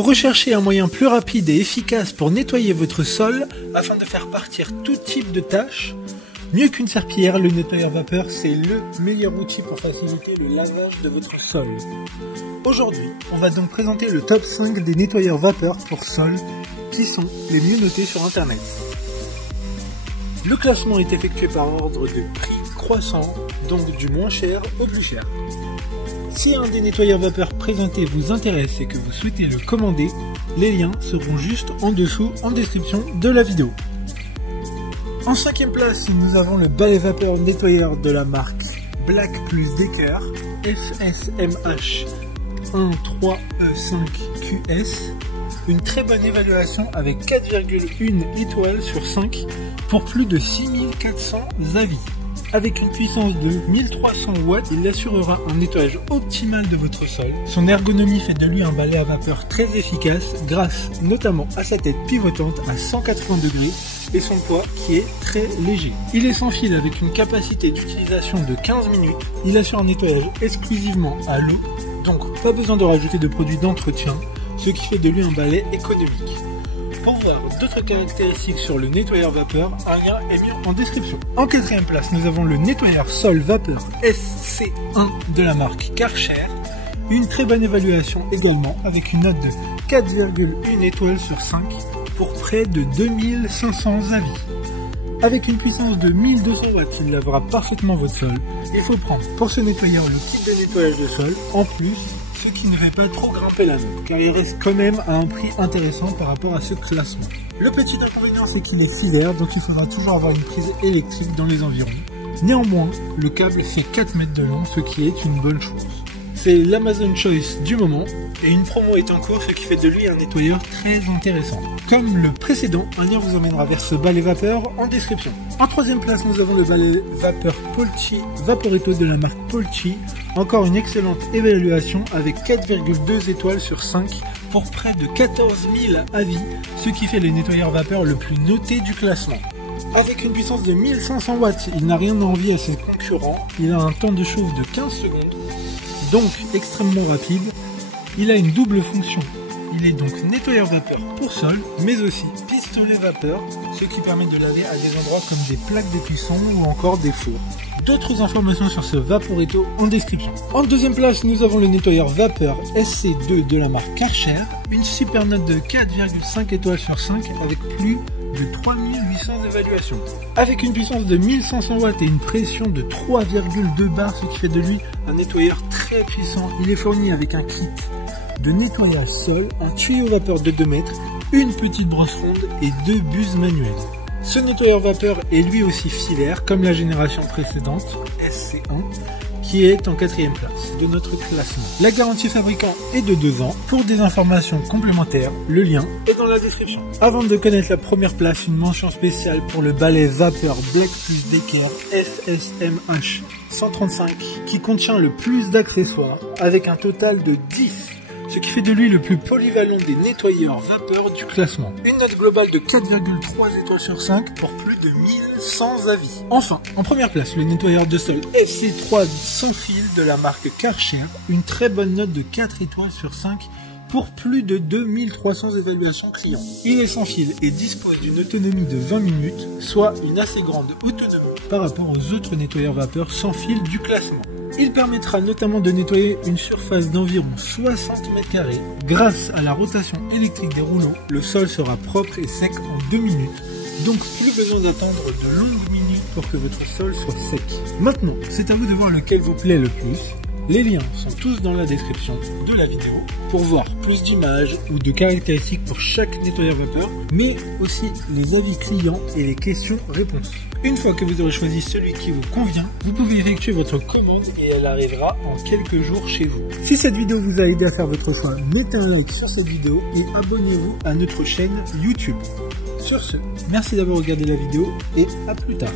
Vous recherchez un moyen plus rapide et efficace pour nettoyer votre sol afin de faire partir tout type de tâches? Mieux qu'une serpillière, le nettoyeur vapeur, c'est le meilleur outil pour faciliter le lavage de votre sol. Aujourd'hui, on va donc présenter le top 5 des nettoyeurs vapeur pour sol qui sont les mieux notés sur internet. Le classement est effectué par ordre de prix croissant, donc du moins cher au plus cher. Si un des nettoyeurs vapeur présentés vous intéresse et que vous souhaitez le commander, les liens seront juste en dessous en description de la vidéo. En 5e place, nous avons le balai vapeur nettoyeur de la marque Black Plus Decker FSMH 13E5QS. Une très bonne évaluation avec 4,1 étoiles sur 5 pour plus de 6400 avis. Avec une puissance de 1300 watts, il assurera un nettoyage optimal de votre sol. Son ergonomie fait de lui un balai à vapeur très efficace grâce notamment à sa tête pivotante à 180 degrés et son poids qui est très léger. Il est sans fil avec une capacité d'utilisation de 15 minutes. Il assure un nettoyage exclusivement à l'eau, donc pas besoin de rajouter de produits d'entretien, ce qui fait de lui un balai économique. Pour voir d'autres caractéristiques sur le nettoyeur vapeur, un lien est mis en description. En 4e place, nous avons le nettoyeur sol vapeur SC1 de la marque Karcher. Une très bonne évaluation également avec une note de 4,1 étoiles sur 5 pour près de 2500 avis. Avec une puissance de 1200 watts, il lavera parfaitement votre sol. Il faut prendre pour ce nettoyeur le kit de nettoyage de sol, en plus ce qui ne va pas trop grimper la note, car il reste quand même à un prix intéressant par rapport à ce classement. Le petit inconvénient, c'est qu'il est filaire, donc il faudra toujours avoir une prise électrique dans les environs. Néanmoins, le câble fait 4 mètres de long, ce qui est une bonne chose. C'est l'Amazon Choice du moment, et une promo est en cours, ce qui fait de lui un nettoyeur très intéressant. Comme le précédent, un lien vous emmènera vers ce balai vapeur en description. En 3e place, nous avons le balai vapeur Polchi Vaporetto de la marque Polchi. Encore une excellente évaluation avec 4,2 étoiles sur 5 pour près de 14 000 avis, ce qui fait le nettoyeur vapeur le plus noté du classement. Avec une puissance de 1500 watts, il n'a rien à envier à ses concurrents. Il a un temps de chauffe de 15 secondes, donc extrêmement rapide. Il a une double fonction. Il est donc nettoyeur vapeur pour sol, mais aussi pistolet vapeur, ce qui permet de laver à des endroits comme des plaques de cuisson ou encore des fours. D'autres informations sur ce Vaporetto en description. En 2e place, nous avons le nettoyeur vapeur SC2 de la marque Karcher. Une super note de 4,5 étoiles sur 5 avec plus de 3800 évaluations. Avec une puissance de 1500 watts et une pression de 3,2 bars, ce qui fait de lui un nettoyeur très puissant. Il est fourni avec un kit de nettoyage sol, un tuyau vapeur de 2 mètres, une petite brosse ronde et 2 buses manuelles. Ce nettoyeur vapeur est lui aussi filaire comme la génération précédente, SC1, qui est en 4e place de notre classement. La garantie fabricant est de 2 ans. Pour des informations complémentaires, le lien est dans la description. Avant de connaître la première place, une mention spéciale pour le balai vapeur Black Plus Decker FSMH 135 qui contient le plus d'accessoires avec un total de 10. Ce qui fait de lui le plus polyvalent des nettoyeurs vapeur du classement. Une note globale de 4,3 étoiles sur 5 pour plus de 1100 avis. Enfin, en première place, le nettoyeur de sol FC3 sans fil de la marque Karcher. Une très bonne note de 4 étoiles sur 5 pour plus de 2300 évaluations clients. Il est sans fil et dispose d'une autonomie de 20 minutes, soit une assez grande autonomie par rapport aux autres nettoyeurs vapeur sans fil du classement. Il permettra notamment de nettoyer une surface d'environ 60 m². Grâce à la rotation électrique des rouleaux, le sol sera propre et sec en 2 minutes. Donc plus besoin d'attendre de longues minutes pour que votre sol soit sec. Maintenant, c'est à vous de voir lequel vous plaît le plus. Les liens sont tous dans la description de la vidéo pour voir plus d'images ou de caractéristiques pour chaque nettoyeur vapeur, mais aussi les avis clients et les questions-réponses. Une fois que vous aurez choisi celui qui vous convient, vous pouvez effectuer votre commande et elle arrivera en quelques jours chez vous. Si cette vidéo vous a aidé à faire votre choix, mettez un like sur cette vidéo et abonnez-vous à notre chaîne YouTube. Sur ce, merci d'avoir regardé la vidéo et à plus tard.